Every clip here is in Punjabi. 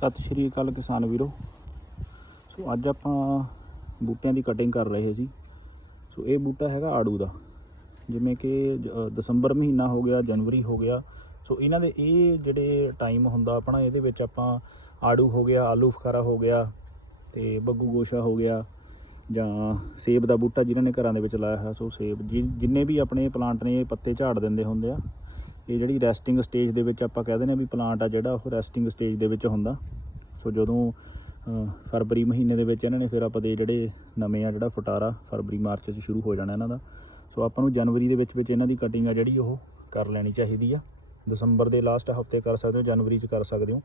ਸਤਿ ਸ਼੍ਰੀ ਅਕਾਲ ਕਿਸਾਨ ਵੀਰੋ। ਸੋ ਅੱਜ ਆਪਾਂ ਬੂਟਿਆਂ ਦੀ ਕਟਿੰਗ ਕਰ ਰਹੇ ਸੀ। ਸੋ ਇਹ ਬੂਟਾ ਹੈਗਾ ਆੜੂ ਦਾ। ਜਿਵੇਂ ਕਿ ਜ- ਦਸੰਬਰ ਮਹੀਨਾ ਹੋ ਗਿਆ, ਜਨਵਰੀ ਹੋ ਗਿਆ। ਸੋ ਇਹਨਾਂ ਦੇ ਇਹ ਜਿਹੜੇ ਟਾਈਮ ਹੁੰਦਾ ਆਪਣਾ, ਇਹਦੇ ਵਿੱਚ ਆਪਾਂ ਆੜੂ ਹੋ ਗਿਆ, ਆਲੂ ਫਖਾਰਾ ਹੋ ਗਿਆ ਤੇ ਬੱਗੂ ਗੋਸ਼ਾ ਹੋ ਗਿਆ ਜਾਂ ਸੇਬ ਦਾ ਬੂਟਾ ਜਿਨ੍ਹਾਂ ਨੇ ਘਰਾਂ ਦੇ ਵਿੱਚ ਲਾਇਆ ਹੈ ਸੋ ਸੇਬ, ਜਿ- ਜਿੰਨੇ ਵੀ ਆਪਣੇ ਪਲਾਂਟ ਨੇ, ਇਹ ਪੱਤੇ ਝਾੜ ਦਿੰਦੇ ਹੁੰਦੇ ਆ। ਇਹ ਜਿਹੜੀ ਰੈਸਟਿੰਗ ਸਟੇਜ ਦੇ ਵਿੱਚ ਆਪਾਂ ਕਹਿੰਦੇ ਨੇ ਵੀ ਪਲਾਂਟ ਆ ਜਿਹੜਾ, ਉਹ ਰੈਸਟਿੰਗ ਸਟੇਜ ਦੇ ਵਿੱਚ ਹੁੰਦਾ। ਸੋ ਜਦੋਂ ਫਰਵਰੀ ਮਹੀਨੇ ਦੇ ਵਿੱਚ ਇਹਨਾਂ ਨੇ ਫਿਰ ਆਪਾਂ ਦੇ ਜਿਹੜੇ ਨਵੇਂ ਆ ਜਿਹੜਾ ਫਟਾਰਾ, ਫਰਵਰੀ, ਮਾਰਚ 'ਚ ਸ਼ੁਰੂ ਹੋ ਜਾਣਾ ਇਹਨਾਂ ਦਾ। ਸੋ ਆਪਾਂ ਨੂੰ ਜਨਵਰੀ ਦੇ ਵਿੱਚ ਵਿੱਚ ਇਹਨਾਂ ਦੀ ਕਟਿੰਗ ਆ ਜਿਹੜੀ, ਉਹ ਕਰ ਲੈਣੀ ਚਾਹੀਦੀ ਆ। ਦਸੰਬਰ ਦੇ ਲਾਸਟ ਹਫ਼ਤੇ ਕਰ ਸਕਦੇ ਹੋ, ਜਨਵਰੀ 'ਚ ਕਰ ਸਕਦੇ ਹੋ।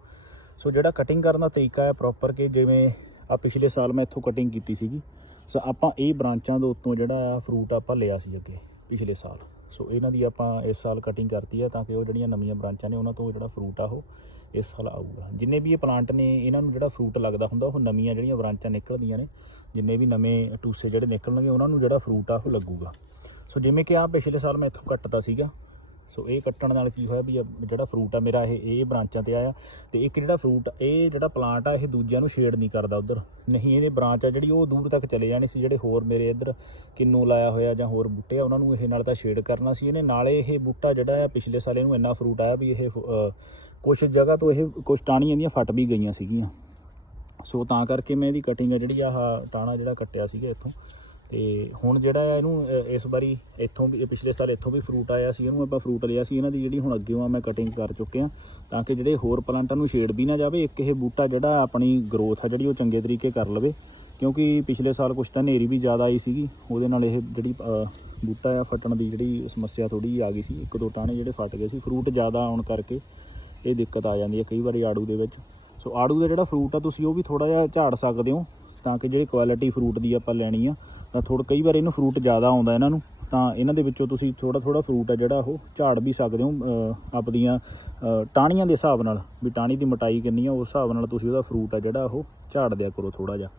ਸੋ ਜਿਹੜਾ ਕਟਿੰਗ ਕਰਨ ਦਾ ਤਰੀਕਾ ਹੈ ਪ੍ਰੋਪਰ ਕਿ ਜਿਵੇਂ ਆ ਪਿਛਲੇ ਸਾਲ ਮੈਂ ਇੱਥੋਂ ਕਟਿੰਗ ਕੀਤੀ ਸੀਗੀ। ਸੋ ਆਪਾਂ ਇਹ ਬ੍ਰਾਂਚਾਂ ਦੇ ਉੱਤੋਂ ਜਿਹੜਾ ਆ ਫਰੂਟ ਆਪਾਂ ਲਿਆ ਸੀ ਅੱਗੇ, ਪਿਛਲੇ ਸਾਲ। ਸੋ ਇਹਨਾਂ ਦੀ ਆਪਾਂ ਇਸ ਸਾਲ ਕਟਿੰਗ ਕਰਤੀ ਆ ਤਾਂ ਕਿ ਉਹ ਜਿਹੜੀਆਂ ਨਵੀਆਂ ਬ੍ਰਾਂਚਾਂ ਨੇ ਉਹਨਾਂ ਤੋਂ ਜਿਹੜਾ ਫਰੂਟ ਆ ਉਹ ਇਸ ਸਾਲ ਆਊਗਾ। ਜਿੰਨੇ ਵੀ ਇਹ ਪਲਾਂਟ ਨੇ, ਇਹਨਾਂ ਨੂੰ ਜਿਹੜਾ ਫਰੂਟ ਲੱਗਦਾ ਹੁੰਦਾ, ਉਹ ਨਵੀਆਂ ਜਿਹੜੀਆਂ ਬ੍ਰਾਂਚਾਂ ਨਿਕਲਦੀਆਂ ਨੇ, ਜਿੰਨੇ ਵੀ ਨਵੇਂ ਟੂਸੇ ਜਿਹੜੇ ਨਿਕਲਣਗੇ, ਉਹਨਾਂ ਨੂੰ ਜਿਹੜਾ ਫਰੂਟ ਆ ਉਹ ਲੱਗੂਗਾ। ਸੋ ਜਿਵੇਂ ਕਿ ਆ ਪਿਛਲੇ ਸਾਲ ਮੈਂ ਇੱਥੋਂ ਕੱਟਦਾ ਸੀਗਾ ਸੋ ਇਹ ਕੱਟਣ ਨਾਲ ਕੀ ਹੋਇਆ ਵੀ ਜਿਹੜਾ ਫਰੂਟ ਆ ਮੇਰਾ ਇਹ ਇਹ ਬ੍ਰਾਂਚਾਂ ਤੇ ਆਇਆ ਤੇ ਇੱਕ ਜਿਹੜਾ ਫਰੂਟ ਇਹ ਜਿਹੜਾ ਪਲਾਂਟ ਆ, ਇਹ ਦੂਜਿਆਂ ਨੂੰ ਸ਼ੇਡ ਨਹੀਂ ਕਰਦਾ ਉਧਰ। ਨਹੀਂ, ਇਹਦੇ ਬ੍ਰਾਂਚ ਆ ਜਿਹੜੀ ਉਹ ਦੂਰ ਤੱਕ ਚਲੇ ਜਾਣੀ ਸੀ, ਜਿਹੜੇ ਹੋਰ ਮੇਰੇ ਇੱਧਰ ਕਿੰਨੂ ਲਾਇਆ ਹੋਇਆ ਜਾਂ ਹੋਰ ਬੂਟੇ ਆ, ਉਹਨਾਂ ਨੂੰ ਇਹ ਨਾਲ ਤਾਂ ਸ਼ੇਡ ਕਰਨਾ ਸੀ। ਇਹਨੇ ਨਾਲੇ ਇਹ ਬੂਟਾ ਜਿਹੜਾ ਆ, ਪਿਛਲੇ ਸਾਲ ਇਹਨੂੰ ਇੰਨਾ ਫਰੂਟ ਆਇਆ ਵੀ ਇਹ ਕੁਝ ਜਗ੍ਹਾ ਤੋਂ ਇਹ ਕੁਝ ਟਾਹਣੀਆਂ ਦੀਆਂ ਫਟ ਵੀ ਗਈਆਂ ਸੀਗੀਆਂ। ਸੋ ਤਾਂ ਕਰਕੇ ਮੈਂ ਇਹਦੀ ਕਟਿੰਗ ਆ ਜਿਹੜੀ ਆਹ ਟਾਣਾ ਜਿਹੜਾ ਕੱਟਿਆ ਸੀਗਾ ਇੱਥੋਂ। ਤੇ ਹੁਣ ਜਿਹੜਾ ਆ ਇਹਨੂੰ ਇਸ ਵਾਰੀ ਇੱਥੋਂ ਵੀ ਪਿਛਲੇ ਸਾਲ ਇੱਥੋਂ ਵੀ ਫਰੂਟ ਆਇਆ ਸੀ, ਇਹਨੂੰ ਆਪਾਂ ਫਰੂਟ ਲਿਆ ਸੀ, ਇਹਨਾਂ ਦੀ ਜਿਹੜੀ ਹੁਣ ਅੱਗੇ ਆ ਮੈਂ ਕਟਿੰਗ ਕਰ ਚੁੱਕਿਆ, ਤਾਂ ਕਿ ਜਿਹੜੇ ਹੋਰ ਪਲਾਂਟਾਂ ਨੂੰ ਛੇੜ ਵੀ ਨਾ ਜਾਵੇ, ਇੱਕ ਇਹ ਬੂਟਾ ਜਿਹੜਾ ਆਪਣੀ ਗਰੋਥ ਆ ਜਿਹੜੀ ਉਹ ਚੰਗੇ ਤਰੀਕੇ ਕਰ ਲਵੇ, ਕਿਉਂਕਿ ਪਿਛਲੇ ਸਾਲ ਕੁਛ ਤਾਂ ਹਨੇਰੀ ਵੀ ਜ਼ਿਆਦਾ ਆਈ ਸੀਗੀ, ਉਹਦੇ ਨਾਲ ਇਹ ਜਿਹੜੀ ਬੂਟਾ ਆ ਫਟਣ ਦੀ ਜਿਹੜੀ ਸਮੱਸਿਆ ਥੋੜੀ ਆ ਗਈ ਸੀ, ਇੱਕ ਦੋ ਟਾਣੇ ਜਿਹੜੇ ਫਟ ਗਏ ਸੀ ਫਰੂਟ ਜ਼ਿਆਦਾ ਆਉਣ ਕਰਕੇ ਇਹ ਦਿੱਕਤ ਆ ਜਾਂਦੀ ਹੈ ਕਈ ਵਾਰੀ ਆੜੂ ਦੇ ਵਿੱਚ। ਸੋ ਆੜੂ ਦਾ ਜਿਹੜਾ ਫਰੂਟ ਆ, ਤੁਸੀਂ ਉਹ ਵੀ ਥੋੜਾ ਜਿਹਾ ਝਾੜ ਸਕਦੇ ਹੋ, ਤਾਂ ਕਿ ਜਿਹੜੀ ਕੁਆਲਿਟੀ ਫਰੂਟ ਦੀ ਆਪਾਂ ਲੈਣੀ ਆ ਤਾਂ ਥੋੜਾ ਕਈ ਵਾਰ ਇਹਨੂੰ ਫਰੂਟ ਜ਼ਿਆਦਾ ਆਉਂਦਾ ਇਹਨਾਂ ਨੂੰ, ਤਾਂ ਇਹਨਾਂ ਦੇ ਵਿੱਚੋਂ ਤੁਸੀਂ ਥੋੜਾ ਥੋੜਾ ਫਰੂਟ ਹੈ ਜਿਹੜਾ ਉਹ ਝਾੜ ਵੀ ਸਕਦੇ ਹੋ ਆਪਦੀਆਂ, ਅਹ ਟਾਹਣੀਆਂ ਦੇ ਹਿਸਾਬ ਨਾਲ, ਵੀ ਟਾਹਣੀ ਦੀ ਮੋਟਾਈ ਕਿੰਨੀ ਆ, ਉਸ ਹਿਸਾਬ ਨਾਲ ਤੁਸੀਂ ਉਹਦਾ ਫਰੂਟ ਆ ਜਿਹੜਾ ਉਹ ਝਾੜ ਦਿਆ ਕਰੋ ਥੋੜਾ ਜਿਹਾ,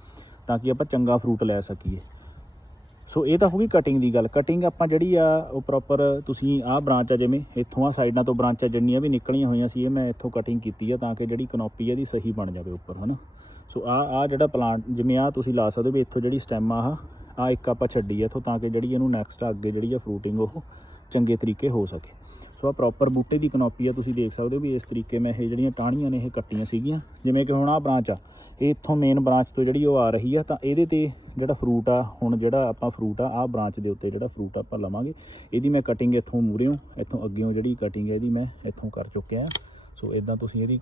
ਤਾਂ ਕਿ ਆਪਾਂ ਚੰਗਾ ਫਰੂਟ ਲੈ ਸਕੀਏ। ਸੋ ਇਹ ਤਾਂ ਹੋ ਗਈ ਕਟਿੰਗ ਦੀ ਗੱਲ ਕਟਿੰਗ ਆਪਾਂ ਜਿਹੜੀ ਆ ਉਹ ਪ੍ਰੋਪਰ ਤੁਸੀਂ ਆਹ ਬ੍ਰਾਂਚ ਆ ਜਿਵੇਂ, ਇੱਥੋਂ ਆ ਸਾਈਡਾਂ ਤੋਂ ਬ੍ਰਾਂਚਾਂ ਜਿੰਨੀਆਂ ਵੀ ਨਿਕਲੀਆਂ ਹੋਈਆਂ ਸੀ ਇਹ ਮੈਂ ਇੱਥੋਂ ਕਟਿੰਗ ਕੀਤੀ ਆ ਤਾਂ ਕਿ ਜਿਹੜੀ ਕਨੋਪੀ ਇਹਦੀ ਸਹੀ ਬਣ ਜਾਵੇ ਉੱਪਰ, ਹਨਾ? ਸੋ ਆ ਆ ਜਿਹੜਾ ਪਲਾਂਟ ਜਿਵੇਂ ਆ ਤੁਸੀਂ ਲਾ ਸਕਦੇ ਹੋ ਵੀ ਇੱਥੋਂ ਜਿਹੜੀ ਸਟੈਮ ਆ ਆ ਇੱਕ ਆਪਾਂ ਛੱਡੀ ਇੱਥੋਂ ਤਾਂ ਕਿ ਜਿਹੜੀ ਇਹਨੂੰ ਨੈਕਸਟ ਅੱਗੇ ਜਿਹੜੀ ਆ ਫਰੂਟਿੰਗ ਉਹ ਚੰਗੇ ਤਰੀਕੇ ਹੋ ਸਕੇ। ਸੋ ਆ ਪ੍ਰੋਪਰ ਬੂਟੇ ਦੀ ਕਨੋਪੀ ਆ, ਤੁਸੀਂ ਦੇਖ ਸਕਦੇ ਹੋ ਵੀ ਇਸ ਤਰੀਕੇ ਮੈਂ ਇਹ ਜਿਹੜੀਆਂ ਟਾਹਣੀਆਂ ਨੇ, ਇਹ ਕੱਟੀਆਂ ਸੀਗੀਆਂ। ਜਿਵੇਂ ਕਿ ਹੁਣ ਆ ਬ੍ਰਾਂਚ ਆ, ਇਹ ਇੱਥੋਂ ਮੇਨ ਬ੍ਰਾਂਚ ਤੋਂ ਜਿਹੜੀ ਉਹ ਆ ਰਹੀ ਆ, ਤਾਂ ਇਹਦੇ ਤੇ ਜਿਹੜਾ ਫਰੂਟ ਆ, ਹੁਣ ਜਿਹੜਾ ਆਪਾਂ ਫਰੂਟ ਆ ਆ ਬ੍ਰਾਂਚ ਦੇ ਉੱਤੇ ਜਿਹੜਾ ਫਰੂਟ ਆਪਾਂ ਲਵਾਂਗੇ, ਇਹਦੀ ਮੈਂ ਕਟਿੰਗ ਇੱਥੋਂ ਮੂਰਿਓਂ ਇੱਥੋਂ ਅੱਗੇੋਂ ਜਿਹੜੀ ਕਟਿੰਗ ਹੈ ਇਹਦੀ ਮੈਂ ਇੱਥੋਂ ਕਰ ਚੁੱਕਿਆ। ਸੋ ਇਦਾਂ ਤੁਸੀਂ ਇਹਦੀ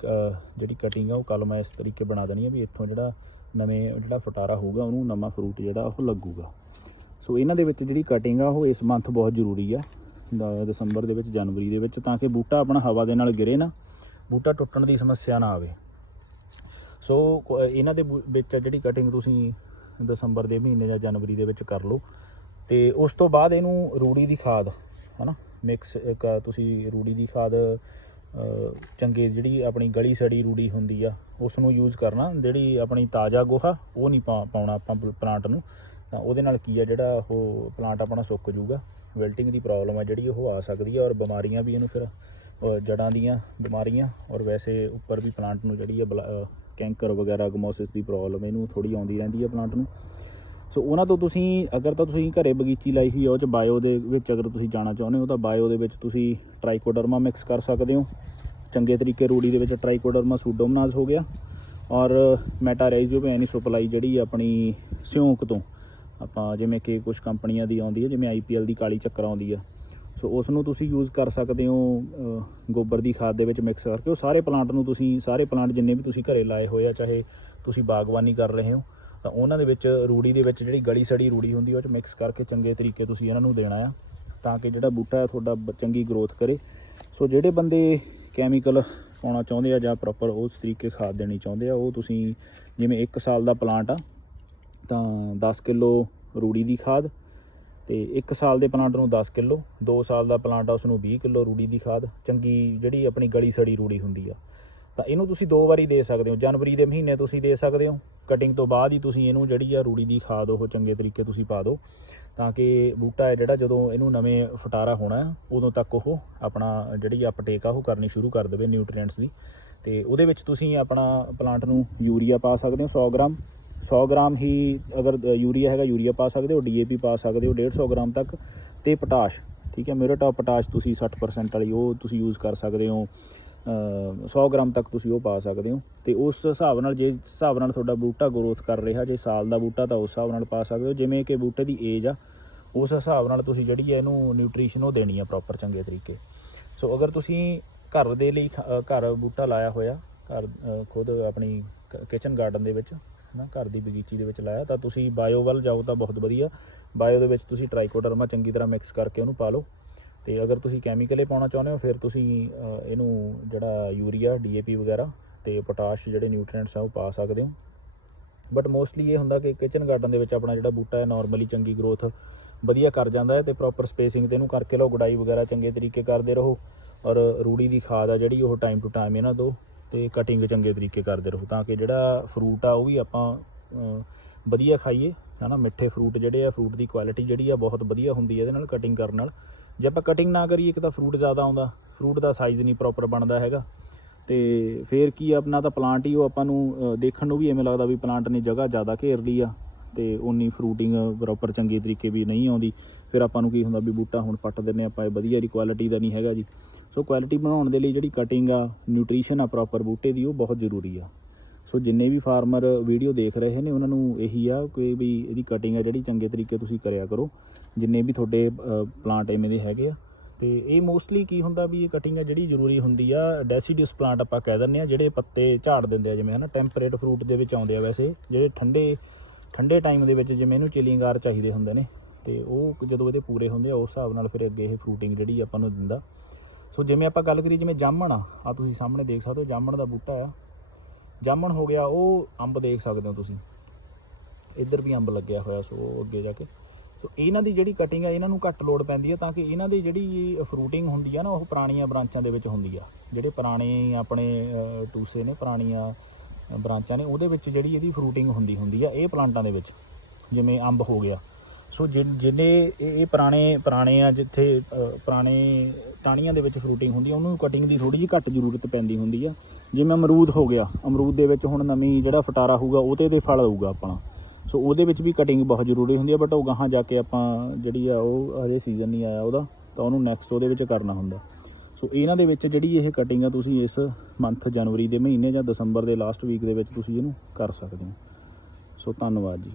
ਜਿਹੜੀ ਕਟਿੰਗ ਆ, ਉਹ ਕੱਲ ਮੈਂ ਇਸ ਤਰੀਕੇ ਬਣਾ ਦੇਣੀ ਆ ਵੀ ਇੱਥੋਂ ਜਿਹੜਾ ਨਵੇਂ ਜਿਹੜਾ ਫਟਾਰਾ ਹੋਊਗਾ, ਉਹਨੂੰ ਨਵਾਂ ਫਰੂਟ ਜਿਹੜਾ ਉਹ ਲੱਗੂਗਾ। ਸੋ ਇਹਨਾਂ ਦੇ ਵਿੱਚ ਜਿਹੜੀ ਕਟਿੰਗ ਆ, ਉਹ ਇਸ ਮੰਥ ਬਹੁਤ ਜ਼ਰੂਰੀ ਆ ਦਸੰਬਰ ਦੇ ਵਿੱਚ, ਜਨਵਰੀ ਦੇ ਵਿੱਚ, ਤਾਂ ਕਿ ਬੂਟਾ ਆਪਣਾ ਹਵਾ ਦੇ ਨਾਲ ਗਿਰੇ ਨਾ, ਬੂਟਾ ਟੁੱਟਣ ਦੀ ਸਮੱਸਿਆ ਨਾ ਆਵੇ। ਸੋ ਇਹਨਾਂ ਦੇ ਬੂ- ਵਿੱਚ ਜਿਹੜੀ ਕਟਿੰਗ ਤੁਸੀਂ ਦਸੰਬਰ ਦੇ ਮਹੀਨੇ ਜਾਂ ਜਨਵਰੀ ਦੇ ਵਿੱਚ ਕਰ ਲਓ, ਤੇ ਉਸ ਤੋਂ ਬਾਅਦ ਇਹਨੂੰ ਰੂੜੀ ਦੀ ਖਾਦ, ਹਨਾ ਮਿਕਸ ਇੱਕ ਤੁਸੀਂ ਰੂੜੀ ਦੀ ਖਾਦ ਚੰਗੇ ਜਿਹੜੀ ਆਪਣੀ ਗਲੀ ਸੜੀ ਰੂੜੀ ਹੁੰਦੀ ਆ ਉਸ ਨੂੰ ਯੂਜ਼ ਕਰਨਾ ਜਿਹੜੀ ਆਪਣੀ ਤਾਜ਼ਾ ਗੋਹਾ ਉਹ ਨਹੀਂ ਪਾ- ਪਾਉਣਾ ਆਪਾਂ ਪਲਾਂਟ ਨੂੰ। ਤਾਂ ਉਹਦੇ ਨਾਲ ਕੀ ਆ ਜਿਹੜਾ ਉਹ ਪਲਾਂਟ ਆਪਣਾ ਸੁੱਕ ਜਾਊਗਾ ਵਿਲਟਿੰਗ ਦੀ ਪ੍ਰੋਬਲਮ ਆ ਜਿਹੜੀ ਉਹ ਆ ਸਕਦੀ ਆ ਔਰ ਬਿਮਾਰੀਆਂ ਵੀ ਇਹਨੂੰ ਫਿਰ ਅ, ਜੜ੍ਹਾਂ ਦੀਆਂ ਬਿਮਾਰੀਆਂ ਔਰ ਵੈਸੇ ਉੱਪਰ ਵੀ ਪਲਾਂਟ ਨੂੰ ਜਿਹੜੀ ਆ ਬਲਾ- ਕੈਂਕਰ ਵਗੈਰਾ ਗਮੋਸਿਸ ਦੀ ਪ੍ਰੋਬਲਮ ਇਹਨੂੰ ਥੋੜੀ ਆਉਂਦੀ ਰਹਿੰਦੀ ਹੈ ਪਲਾਂਟ ਨੂੰ। ਸੋ ਉਹਨਾਂ ਤੋਂ ਤੁਸੀਂ, ਅਗਰ ਤਾਂ ਤੁਸੀਂ ਘਰੇ ਬਗੀਚੀ ਲਾਈ ਹੋਈ ਆ, ਉਹ ਚ ਬਾਇਓ ਦੇ ਵਿੱਚ ਅਗਰ ਤੁਸੀਂ ਜਾਣਾ ਚਾਹੁੰਦੇ ਹੋ, ਤਾਂ ਬਾਇਓ ਦੇ ਵਿੱਚ ਤੁਸੀਂ ਟ੍ਰਾਈਕੋਡਰਮਾ ਮਿਕਸ ਕਰ ਸਕਦੇ ਹੋ। ਚੰਗੇ ਤਰੀਕੇ ਰੂੜੀ ਦੇ ਵਿੱਚ ਟ੍ਰਾਈਕੋਡਰਮਾ ਸੂਡੋਮਨਾਸ ਹੋ ਗਿਆ। ਔਰ ਮੈਟਾਰਾਈਜ਼ੋ ਐਨੀ ਸਪਲਾਈ ਜਿਹੜੀ ਆਪਣੀ ਸਿਉਂਕ ਤੋਂ, ਆਪਾਂ ਜਿਵੇਂ ਕਿ ਕੁਝ ਕੰਪਨੀਆਂ ਦੀ ਆਉਂਦੀ ਹੈ ਜਿਵੇਂ ਆਈਪੀਐਲ ਦੀ ਕਾਲੀ ਚੱਕਰ ਆਉਂਦੀ ਆ। ਸੋ ਉਸ ਨੂੰ ਤੁਸੀਂ ਯੂਜ਼ ਕਰ ਸਕਦੇ ਹੋ ਗੋਬਰ ਦੀ ਖਾਦ ਦੇ ਵਿੱਚ ਮਿਕਸ ਕਰਕੇ। ਉਹ ਸਾਰੇ ਪਲਾਂਟ ਨੂੰ ਤੁਸੀਂ, ਸਾਰੇ ਪਲਾਂਟ ਜਿੰਨੇ ਵੀ ਤੁਸੀਂ ਘਰੇ ਲਾਏ ਹੋਏ ਆ, ਚਾਹੇ ਤੁਸੀਂ ਬਾਗਬਾਨੀ ਕਰ ਰਹੇ ਹੋ ਤਾਂ ਉਹਨਾਂ ਦੇ ਵਿੱਚ ਰੂੜੀ ਦੇ ਵਿੱਚ ਜਿਹੜੀ ਗਲੀ ਸੜੀ ਰੂੜੀ ਹੁੰਦੀ ਆ, ਉਹ ਚ ਮਿਕਸ ਕਰਕੇ ਚੰਗੇ ਤਰੀਕੇ ਤੁਸੀਂ ਇਹਨਾਂ ਨੂੰ ਦੇਣਾ ਆ ਤਾਂ ਕਿ ਜਿਹੜਾ ਬੂਟਾ ਹੈ ਤੁਹਾਡਾ ਬ- ਚੰਗੀ ਗਰੋਥ ਕਰੇ। ਸੋ ਜਿਹੜੇ ਬੰਦੇ ਕੈਮੀਕਲ ਪਾਉਣਾ ਚਾਹੁੰਦੇ ਆ ਜਾਂ ਪ੍ਰੋਪਰ ਉਸ ਤਰੀਕੇ ਖਾਦ ਦੇਣੀ ਚਾਹੁੰਦੇ ਆ ਉਹ ਤੁਸੀਂ ਜਿਵੇਂ 1 ਸਾਲ ਦਾ ਪਲਾਂਟ ਆ ਤਾਂ 10 ਕਿਲੋ ਰੂੜੀ ਦੀ ਖਾਦ ਤੇ 1 ਸਾਲ ਦੇ ਪਲਾਂਟ ਨੂੰ 10 ਕਿਲੋ 2 ਸਾਲ ਦਾ ਪਲਾਂਟ ਆ ਉਸ ਨੂੰ 20 ਕਿਲੋ ਰੂੜੀ ਦੀ ਖਾਦ। ਚੰਗੀ ਜਿਹੜੀ ਆਪਣੀ ਗਲੀ ਸੜੀ ਰੂੜੀ ਹੁੰਦੀ ਆ। ਤਾਂ ਇਹਨੂੰ ਤੁਸੀਂ ਦੋ ਵਾਰੀ ਦੇ ਸਕਦੇ ਹੋ। ਜਨਵਰੀ ਦੇ ਮਹੀਨੇ ਤੁਸੀਂ ਦੇ ਸਕਦੇ ਹੋ। ਕਟਿੰਗ ਤੋਂ ਬਾਅਦ ਹੀ ਤੁਸੀਂ ਇਹਨੂੰ ਜਿਹੜੀ ਆ ਰੂੜੀ ਦੀ ਖਾਦ, ਉਹ ਚੰਗੇ ਤਰੀਕੇ ਤੁਸੀਂ ਪਾ ਦਿਓ। ਤਾਂ ਕਿ ਬੂਟਾ ਹੈ ਜਿਹੜਾ ਜਦੋਂ ਇਹਨੂੰ ਨਵੇਂ ਫਟਾਰਾ ਹੋਣਾ ਉਦੋਂ ਤੱਕ ਉਹ ਆਪਣਾ ਜਿਹੜੀ ਅਪਟੇਕ ਆ ਉਹ ਕਰਨੀ ਸ਼ੁਰੂ ਕਰ ਦੇਵੇ ਨਿਊਟ੍ਰੀਐਂਟਸ ਦੀ। ਤੇ ਉਹਦੇ ਵਿੱਚ ਤੁਸੀਂ ਆਪਣਾ ਪਲਾਂਟ ਨੂੰ ਯੂਰੀਆ ਪਾ ਸਕਦੇ ਹੋ 100 ਗ੍ਰਾਮ। 100 ਗ੍ਰਾਮ ਹੀ ਅਗਰ ਯੂਰੀਆ ਹੈਗਾ, ਯੂਰੀਆ ਪਾ ਸਕਦੇ ਹੋ ਡੀਏਪੀ ਪਾ ਸਕਦੇ ਹੋ 150 ਗ੍ਰਾਮ ਤੱਕ। ਤੇ ਪੋਟਾਸ਼, ਠੀਕ ਹੈ, ਮੇਰੇ ਆਫ ਪੋਟਾਸ਼ ਤੁਸੀਂ 60% ਵਾਲੀ, ਉਹ ਤੁਸੀਂ ਯੂਜ਼ ਕਰ ਸਕਦੇ ਹੋ। 100 ਗ੍ਰਾਮ ਤੱਕ ਤੁਸੀਂ ਉਹ ਪਾ ਸਕਦੇ ਹੋ। ਤੇ ਉਸ ਹਿਸਾਬ ਨਾਲ ਜੇ ਹਿਸਾਬ ਨਾਲ ਤੁਹਾਡਾ ਬੂਟਾ ਗਰੋਥ ਕਰ ਰਿਹਾ, ਜੇ ਸਾਲ ਦਾ ਬੂਟਾ ਤਾਂ ਉਸ ਹਿਸਾਬ ਨਾਲ ਪਾ ਸਕਦੇ ਹੋ। ਜਿਵੇਂ ਕਿ ਬੂਟੇ ਦੀ ਏਜ ਆ, ਉਸ ਹਿਸਾਬ ਨਾਲ ਤੁਸੀਂ ਜਿਹੜੀ ਹੈ ਇਹਨੂੰ ਨਿਊਟ੍ਰੀਸ਼ਨ ਉਹ ਦੇਣੀ ਆ ਪ੍ਰੋਪਰ ਚੰਗੇ ਤਰੀਕੇ। ਸੋ ਅਗਰ ਤੁਸੀਂ ਘਰ ਦੇ ਲਈ ਖ- ਘਰ ਬੂਟਾ ਲਾਇਆ ਹੋਇਆ, ਘਰ ਖੁਦ ਆਪਣੀ ਕਿਚਨ ਗਾਰਡਨ ਦੇ ਵਿੱਚ ਨਾ ਘਰ ਦੀ ਬਗੀਚੀ ਦੇ ਵਿੱਚ ਲਾਇਆ, ਤਾਂ ਤੁਸੀਂ ਬਾਇਓ ਵੱਲ ਜਾਓ ਤਾਂ ਬਹੁਤ ਵਧੀਆ। ਬਾਇਓ ਦੇ ਵਿੱਚ ਤੁਸੀਂ ਟ੍ਰਾਈਕੋਡਰਮਾ ਚੰਗੀ ਤਰ੍ਹਾਂ ਮਿਕਸ ਕਰਕੇ ਉਹਨੂੰ ਪਾ ਲਓ। ਤੇ ਅਗਰ ਤੁਸੀਂ ਕੈਮੀਕਲ ਪਾਉਣਾ ਚਾਹੁੰਦੇ ਹੋ, ਫਿਰ ਤੁਸੀਂ ਇਹਨੂੰ ਜਿਹੜਾ ਯੂਰੀਆ ਡੀਏਪੀ ਵਗੈਰਾ ਤੇ ਪੋਟਾਸ਼ ਜਿਹੜੇ ਨਿਊਟ੍ਰੀਐਂਟਸ ਆ, ਉਹ ਪਾ ਸਕਦੇ ਹੋ। ਬਟ ਮੋਸਟਲੀ ਇਹ ਹੁੰਦਾ ਕਿ ਕਿਚਨ ਗਾਰਡਨ ਦੇ ਵਿੱਚ ਆਪਣਾ ਜਿਹੜਾ ਬੂਟਾ ਹੈ ਨਾਰਮਲੀ ਚੰਗੀ ਗਰੋਥ ਵਧੀਆ ਕਰ ਜਾਂਦਾ ਹੈ ਤੇ ਪ੍ਰੋਪਰ ਸਪੇਸਿੰਗ ਤੇ ਇਹਨੂੰ ਕਰਕੇ ਲਓ, ਗੁਡਾਈ ਵਗੈਰਾ ਚੰਗੇ ਤਰੀਕੇ ਕਰਦੇ ਰਹੋ। ਔਰ ਰੂੜੀ ਦੀ ਖਾਦ ਆ ਜਿਹੜੀ, ਉਹ ਟਾਈਮ ਟੂ ਟਾਈਮ ਇਹਨਾਂ ਤੋਂ ਤੇ ਕਟਿੰਗ ਚੰਗੇ ਤਰੀਕੇ ਕਰਦੇ ਰਹੋ ਤਾਂ ਕਿ ਜਿਹੜਾ ਫਰੂਟ ਆ, ਉਹ ਵੀ ਆਪਾਂ ਵਧੀਆ ਖਾਈਏ। ਹਨਾ, ਮਿੱਠੇ ਫਰੂਟ ਜਿਹੜੇ ਆ ਫਰੂਟ ਦੀ ਕੁਆਲਿਟੀ ਜਿਹੜੀ ਆ, ਬਹੁਤ ਵਧੀਆ ਹੁੰਦੀ ਹੈ ਇਹਦੇ ਨਾਲ ਕਟਿੰਗ ਕਰਨ ਨਾਲ। ਜੇ ਆਪਾਂ ਕਟਿੰਗ ਨਾ ਕਰੀਏ ਇੱਕ ਤਾਂ ਫਰੂਟ ਜ਼ਿਆਦਾ ਆਉਂਦਾ ਫਰੂਟ ਦਾ ਸਾਈਜ਼ ਨਹੀਂ ਪ੍ਰੋਪਰ ਬਣਦਾ ਹੈਗਾ। ਤੇ ਫੇਰ ਕੀ ਆ, ਆਪਣਾ ਤਾਂ ਪਲਾਂਟ ਹੀ ਉਹ ਆਪਾਂ ਨੂੰ ਦੇਖਣ ਨੂੰ ਵੀ ਐਵੇਂ ਲੱਗਦਾ ਵੀ ਪਲਾਂਟ ਨੇ ਜਗ੍ਹਾ ਜ਼ਿਆਦਾ ਘੇਰ ਲਈ ਆ ਤੇ ਉਨੀ ਫਰੂਟਿੰਗ ਪ੍ਰੋਪਰ ਚੰਗੇ ਤਰੀਕੇ ਵੀ ਨਹੀਂ ਆਉਂਦੀ। ਫਿਰ ਆਪਾਂ ਨੂੰ ਕੀ ਹੁੰਦਾ ਵੀ ਬੂਟਾ ਹੁਣ ਪੱਟ ਦਿੰਨੇ ਆਪਾਂ ਇਹ ਵਧੀਆ ਦੀ ਕੁਆਲਿਟੀ ਦਾ ਨਹੀਂ ਹੈਗਾ ਜੀ। ਸੋ ਕੁਆਲਿਟੀ ਬਣਾਉਣ ਦੇ ਲਈ ਜਿਹੜੀ ਕਟਿੰਗ ਆ ਨਿਊਟ੍ਰੀਸ਼ਨ ਆ ਪ੍ਰੋਪਰ ਬੂਟੇ ਦੀ ਉਹ ਬਹੁਤ ਜ਼ਰੂਰੀ ਆ। ਸੋ ਜਿੰਨੇ ਵੀ ਫਾਰਮਰ ਵੀਡੀਓ ਦੇਖ ਰਹੇ ਨੇ ਉਹਨਾਂ ਨੂੰ ਇਹੀ ਆ ਕਿ ਵੀ ਇਹਦੀ ਕਟਿੰਗ ਆ ਜਿਹੜੀ ਚੰਗੇ ਤਰੀਕੇ ਤੁਸੀਂ ਕਰਿਆ ਕਰੋ। ਜਿੰਨੇ ਵੀ ਤੁਹਾਡੇ ਪਲਾਂਟ ਐਵੇਂ ਦੇ ਹੈਗੇ ਆ। ਤੇ ਇਹ ਮੋਸਟਲੀ ਕੀ ਹੁੰਦਾ ਵੀ ਇਹ ਕਟਿੰਗ ਆ ਜਿਹੜੀ ਜ਼ਰੂਰੀ ਹੁੰਦੀ ਆ ਡੈਸੀਡਿਊਸ ਪਲਾਂਟ ਆਪਾਂ ਕਹਿ ਦਿੰਦੇ ਆ, ਜਿਹੜੇ ਪੱਤੇ ਝਾੜ ਦਿੰਦੇ ਆ, ਜਿਵੇਂ ਹਨਾ ਟੈਂਪਰੇਟ ਫਰੂਟ ਦੇ ਵਿੱਚ ਆਉਂਦੇ ਆ ਵੈਸੇ, ਜਿਹੜੇ ਠੰਡੇ ਠੰਡੇ ਟਾਈਮ ਦੇ ਵਿੱਚ ਜਿਵੇਂ ਇਹਨੂੰ ਚਿਲਿੰਗਾਰ ਚਾਹੀਦੇ ਹੁੰਦੇ ਨੇ। ਤੇ ਉਹ ਜਦੋਂ ਇਹਦੇ ਪੂਰੇ ਹੁੰਦੇ ਆ, ਉਸ ਹਿਸਾਬ ਨਾਲ ਫਿਰ ਅੱਗੇ ਇਹ ਫਰੂਟਿੰਗ ਜਿਹੜੀ ਆਪਾਂ ਨੂੰ ਦਿੰਦਾ। ਸੋ ਜਿਵੇਂ ਆਪਾਂ ਗੱਲ ਕਰੀਏ, ਜਿਵੇਂ ਜਾਮਣ ਆ ਆ ਤੁਸੀਂ ਸਾਹਮਣੇ ਦੇਖ ਸਕਦੇ ਹੋ, ਜਾਮਣ ਦਾ ਬੂਟਾ ਆ। ਜਾਮਣ ਹੋ ਗਿਆ, ਉਹ ਅੰਬ ਦੇਖ ਸਕਦੇ ਹੋ ਤੁਸੀਂ। ਇੱਧਰ ਵੀ ਅੰਬ ਲੱਗਿਆ ਹੋਇਆ, ਸੋ ਉਹ ਅੱਗੇ ਜਾ ਕੇ। ਸੋ ਇਹਨਾਂ ਦੀ ਜਿਹੜੀ ਕਟਿੰਗ ਆ, ਇਹਨਾਂ ਨੂੰ ਘੱਟ ਲੋਡ ਪੈਂਦੀ ਆ ਤਾਂ ਕਿ ਇਹਨਾਂ ਦੀ ਜਿਹੜੀ ਫਰੂਟਿੰਗ ਹੁੰਦੀ ਆ ਨਾ, ਉਹ ਪੁਰਾਣੀਆਂ ਬ੍ਰਾਂਚਾਂ ਦੇ ਵਿੱਚ ਹੁੰਦੀ ਆ। ਜਿਹੜੇ ਪੁਰਾਣੇ ਆਪਣੇ ਟੂਸੇ ਨੇ, ਪੁਰਾਣੀਆਂ ਬ੍ਰਾਂਚਾਂ ਨੇ, ਉਹਦੇ ਵਿੱਚ ਜਿਹੜੀ ਇਹਦੀ ਫਰੂਟਿੰਗ ਹੁੰਦੀ ਹੁੰਦੀ ਆ ਇਹ ਪਲਾਂਟਾਂ ਦੇ ਵਿੱਚ, ਜਿਵੇਂ ਅੰਬ ਹੋ ਗਿਆ। ਸੋ ਜਿ- ਜਿਹਨੇ ਇਹ ਇਹ ਪੁਰਾਣੇ ਪੁਰਾਣੇ ਆ, ਜਿੱਥੇ ਪੁਰਾਣੇ ਟਾਹਣੀਆਂ ਦੇ ਵਿੱਚ ਫਰੂਟਿੰਗ ਹੁੰਦੀ ਆ, ਉਹਨੂੰ ਕਟਿੰਗ ਦੀ ਥੋੜੀ ਜਿਹੀ ਘੱਟ ਜ਼ਰੂਰਤ ਪੈਂਦੀ ਹੁੰਦੀ ਆ। ਜਿਵੇਂ ਅਮਰੂਦ ਹੋ ਗਿਆ, ਅਮਰੂਦ ਦੇ ਵਿੱਚ ਹੁਣ ਨਵੀਂ ਜਿਹੜਾ ਫਟਾਰਾ ਹੋਊਗਾ ਉਹ ਤੇ ਤੇ ਫਲ ਆਊਗਾ ਆਪਣਾ। ਸੋ ਉਹਦੇ ਵਿੱਚ ਵੀ ਕਟਿੰਗ ਬਹੁਤ ਜ਼ਰੂਰੀ ਹੁੰਦੀ ਆ ਬਟ ਉਹ ਗਾਹਾਂ ਜਾ ਕੇ ਆਪਾਂ ਜਿਹੜੀ ਆ ਉਹ ਹਜੇ ਸੀਜ਼ਨ ਨਹੀਂ ਆਇਆ ਉਹਦਾ, ਤਾਂ ਉਹਨੂੰ ਨੈਕਸਟ ਉਹਦੇ ਵਿੱਚ ਕਰਨਾ ਹੁੰਦਾ। ਸੋ ਇਹਨਾਂ ਦੇ ਵਿੱਚ ਜਿਹੜੀ ਇਹ ਕਟਿੰਗ ਆ ਤੁਸੀਂ ਇਸ ਮੰਥ ਜਨਵਰੀ ਦੇ ਮਹੀਨੇ ਜਾਂ ਦਸੰਬਰ ਦੇ ਲਾਸਟ ਵੀਕ ਦੇ ਵਿੱਚ ਤੁਸੀਂ ਇਹਨੂੰ ਕਰ ਸਕਦੇ ਹੋ। ਸੋ ਧੰਨਵਾਦ ਜੀ।